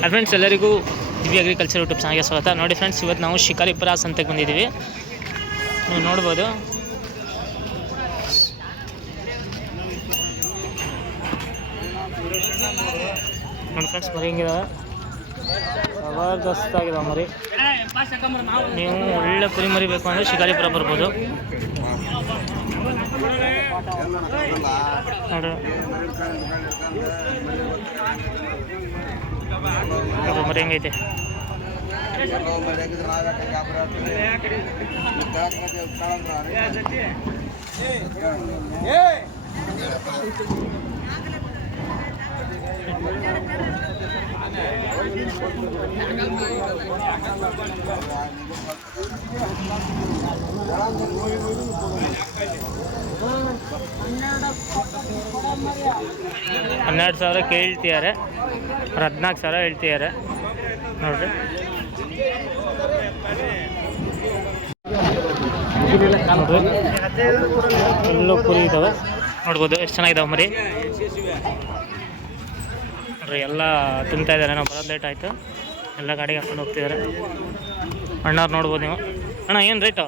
Hi friends ಎಲ್ಲರಿಗೂ ದಿವ್ಯ agriculture YouTube ಚಾನಲ್ಗೆ ಸ್ವಾಗತ. ನೋಡಿ ಫ್ರೆಂಡ್ಸ್ ಇವತ್ತು ನಾವು ಶಿಕಾರಿಪುರ ಸಂತೆಗೆ ಬಂದಿದ್ದೀವಿ. ನೀವು ನೋಡ್ಬೋದು. ನೋಡಿ ಫ್ರೆಂಡ್ಸ್ ಮರಿ ಹೆಂಗಿದಾವೆ ಮರಿ. ನೀವು ಒಳ್ಳೆ ಕುರಿ ಮರಿ ಬೇಕು ಅಂದರೆ ಶಿಕಾರಿಪುರ ಬರ್ಬೋದು. ನೋಡ್ರಿ. ನೋಡ್ರಿ ಮರಿ ಹನ್ನೆರಡು ಸಾವಿರ ಕೇಳ್ತಿದ್ದಾರೆ. ಅವ್ರು ಹದಿನಾಲ್ಕು ಸಾವಿರ ಹೇಳ್ತಿದ್ದಾರೆ. ನೋಡ್ರಿ. ಎಲ್ಲ ಕುರಿ ಇದ್ದಾವೆ ನೋಡ್ಬೋದು ಎಷ್ಟು ಚೆನ್ನಾಗಿದಾವೆ ಮರಿ. ನೋಡ್ರಿ, ಎಲ್ಲ ತುಂಬ್ತಾ ಇದ್ದಾರೆ. ನಾವು ಬರೋದು ಲೇಟ್ ಆಯಿತು. ಎಲ್ಲ ಗಾಡಿಗೆ ಹಾಕೊಂಡು ಹೋಗ್ತಿದ್ದಾರೆ. ಅಣ್ಣವ್ರು ನೋಡ್ಬೋದು ನೀವು. ಅಣ್ಣ, ಏನು ರೇಟು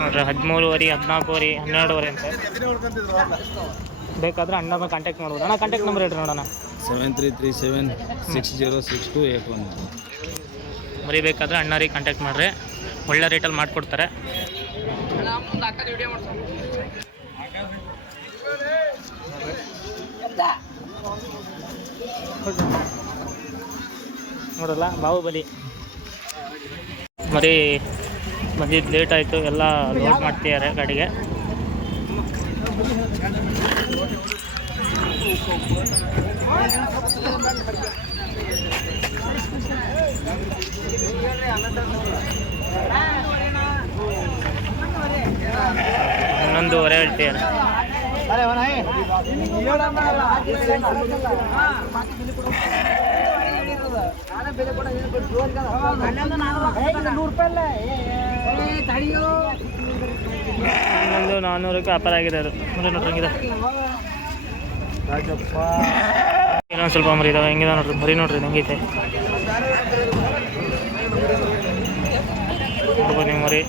ನೋಡ್ರಿ, ಹದಿಮೂರುವರೆ, ಹದಿನಾಲ್ಕುವರೆ, ಹನ್ನೆರಡುವರೆ ಅಂತ. ಬೇಕಾದ್ರೆ ಅಣ್ಣನ ಕಾಂಟ್ಯಾಕ್ಟ್ ಮಾಡ್ಬೋದು. ಅಣ್ಣ ಕಾಂಟ್ಯಾಕ್ಟ್ ನಂಬರ್ ಹೇಳ್ರಿ ನೋಡೋಣ seven three three seven six zero six two eight one ಮರಿ ಬೇಕಾದ್ರೆ ಅಣ್ಣರಿಗೆ ಕಾಂಟ್ಯಾಕ್ಟ್ ಮಾಡ್ರಿ. ಒಳ್ಳೆ ರೇಟಲ್ಲಿ ಮಾಡಿಕೊಡ್ತಾರೆ. ನೋಡಲ್ಲ ಬಾಹುಬಲಿ ಮರಿ ಬಂದಿದ್ದು ಲೇಟ್ ಆಯಿತು ಎಲ್ಲ ಲೋಡ್ ಮಾಡ್ತಿದ್ದಾರೆ ಗಾಡಿಗೆ. ಹನ್ನೊಂದುವರೆ ಹೇಳ್ತಿದ್ದಾರೆ ಹನ್ನೊಂದು ನಾನ್ನೂರಕ್ಕೆ ವ್ಯಾಪಾರ ನೋಡ್ರಿ ಹೆಂಗಿದೆ ಇನ್ನೊಂದು ಸ್ವಲ್ಪ ಮರಿ ಇದಾವೆ ಹೆಂಗಿದೆ ನೋಡ್ರಿ ಮರಿ ನೋಡ್ರಿ ಹೆಂಗೈತೆ. ನೋಡ್ಬೋದು ನೀವು ಮರಿ.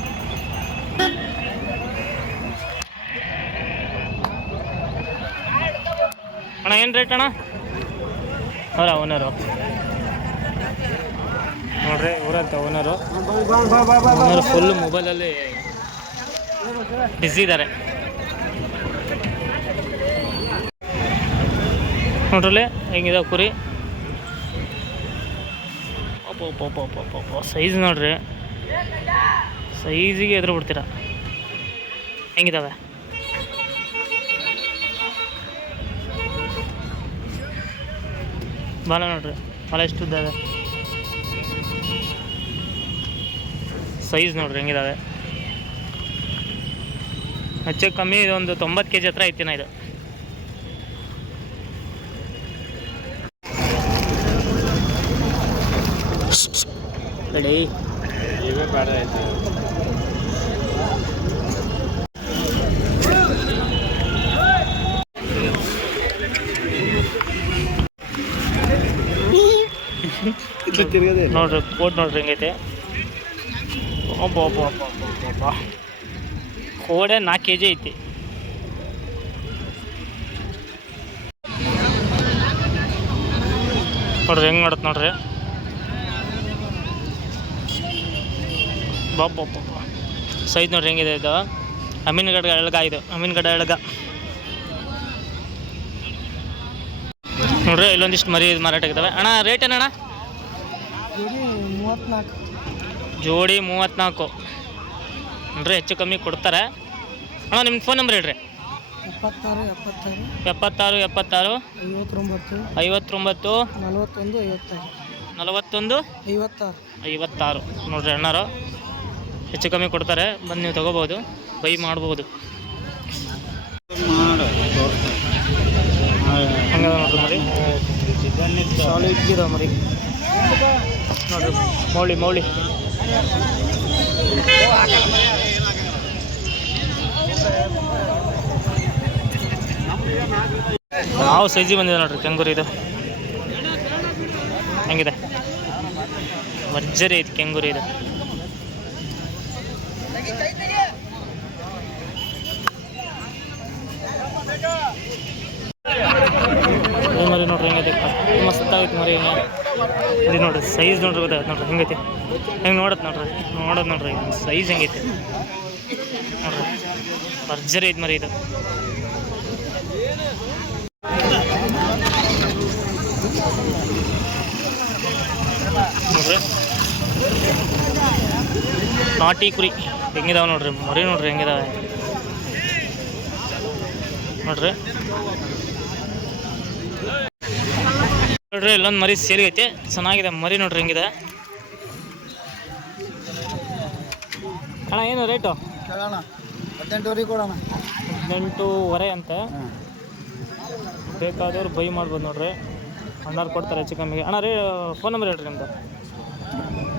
ಅಣ್ಣ ಏನು ರೇಟ್ ಅಣ್ಣ? ಹೌದಾ ಓನರು ನೋಡ್ರಿ ಊರಂತ ಓನರು ಓನರು ಫುಲ್ ಮೊಬೈಲಲ್ಲಿ ಬಿಸಿ ಇದ್ದಾರೆ ನೋಡ್ರಲ್ಲಿ? ಹೆಂಗಿದೆ ಕುರಿ? ಸೈಜ್ ನೋಡ್ರಿ. ಸೈಜಿಗೆ ಎದುರು ಬಿಡ್ತೀರ? ಹೆಂಗಿದಾವೆ? ಬಾಲ ನೋಡ್ರಿ. ಬಾಲ ಎಷ್ಟು ಇದ್ದಾವೆ ಇದೆ? ಸೈಜ್ ನೋಡ್ರಿ, ಹೆಂಗಿದಾವೆ? ಹೆಚ್ಚು ಕಮ್ಮಿ ಇದೊಂದು ತೊಂಬತ್ತು ಕೆ ಜಿ ಹತ್ರ ಐತಿನ ಇದು. ಐತಿ ನೋಡ್ರಿ ಕೋಟ್ ನೋಡ್ರಿ ಹೆಂಗೈತೆ. ಕೋಡೆ ನಾಲ್ಕು ಕೆ ಜಿ ಐತಿ. ನೋಡ್ರಿ ಹೆಂಗೆ ಮಾಡತ್ತೆ ನೋಡ್ರಿ. ಬಾಬ್ ಸೈಜ್ ನೋಡ್ರಿ ಹೆಂಗಿದೆ ಇದು. ಅಮೀನ್ಗಡ ಎಳಗ ಇದು ಅಮೀನ್ಗಡ ಎಳಗ. ನೋಡ್ರಿ ಇಲ್ಲೊಂದಿಷ್ಟು ಮರಿ ಮಾರಾಟ ಆಗಿದ್ದಾವೆ ಅಣ್ಣ ರೇಟ್ ಏನಣ್ಣ? ಜೋಡಿ ಮೂವತ್ನಾಲ್ಕು. ನೋಡ್ರಿ ಹೆಚ್ಚು ಕಮ್ಮಿ ಕೊಡ್ತಾರೆ. ಅಣ್ಣ ನಿಮ್ಮ ಫೋನ್ ನಂಬರ್ ಹೇಳ್ರಿ. ಎಪ್ಪತ್ತಾರು ಎಪ್ಪತ್ತಾರು. ಎಪ್ಪತ್ತಾರು ಎಪ್ಪತ್ತಾರು ಐವತ್ತೊಂಬತ್ತು ಐವತ್ತೊಂಬತ್ತು. ನಲವತ್ತೊಂದು ಐವತ್ತಾರು. ನಲವತ್ತೊಂದು ಐವತ್ತಾರು. ಐವತ್ತಾರು. ನೋಡ್ರಿ ಅಣ್ಣಾರು. ಹೆಚ್ಚು ಕಮ್ಮಿ ಕೊಡ್ತಾರೆ. ಬಂದು ನೀವು ತೊಗೋಬೋದು ಬೈ ಮಾಡ್ಬೋದು. ಮೌಳಿ ಮೌಳಿ. ಯಾವ ಸೈಜಿ ಬಂದಿದೆ ನೋಡ್ರಿ ಕೆಂಗೂರು ಇದು? ಹೆಂಗಿದೆ? ಭರ್ಜರಿ ಐತಿ ಕೆಂಗೂರು ಇದು. ಮರಿ ನೋಡ್ರಿ ಹೆಂಗೈತೆ. ಮಸ್ತ್ ಆಗೈತೆ ಮರಿ ಇದು ನೋಡ್ರಿ ಸೈಜ್ ನೋಡ್ರಿ ಗೊತ್ತಾಗತ್ತೆ ನೋಡ್ರಿ, ಹೆಂಗೈತೆ. ಹೆಂಗೆ ನೋಡತ್ ನೋಡ್ರಿ, ನೋಡೋದು ನೋಡ್ರಿ ಸೈಜ್ ಹೆಂಗೈತೆ. ನೋಡ್ರಿ, ಭರ್ಜರಿ ಐತೆ ಮರಿ ಇದು. ನೋಡ್ರಿ. ನಾಟಿ ಕುರಿ ಹೆಂಗಿದಾವ ನೋಡ್ರಿ ಮರಿ ನೋಡ್ರಿ ಹೆಂಗಿದಾವೆ. ನೋಡ್ರಿ. ನೋಡ್ರಿ ಇಲ್ಲೊಂದು ಮರಿ ಸೇರಿಗೈತೆ ಚೆನ್ನಾಗಿದೆ ಮರಿ ನೋಡ್ರಿ ಹೆಂಗಿದೆ. ಅಣ್ಣ ಏನು ರೇಟು? ಕೇಳೋಣ ಹದಿನೆಂಟುವರೆಗೆ ಕೊಡೋಣ. ಹದಿನೆಂಟೂವರೆ ಅಂತ. ಬೇಕಾದವ್ರು ಬೈ ಮಾಡ್ಬೋದು ನೋಡ್ರಿ. ಅಣ್ಣಾರು ಕೊಡ್ತಾರೆ ಹೆಚ್ಚು ಕಮ್ಮಿಗೆ. ಅಣ್ಣ ರೀ ಫೋನ್ ನಂಬರ್ ಹೇಳ್ರಿ ನಿಮ್ಮದು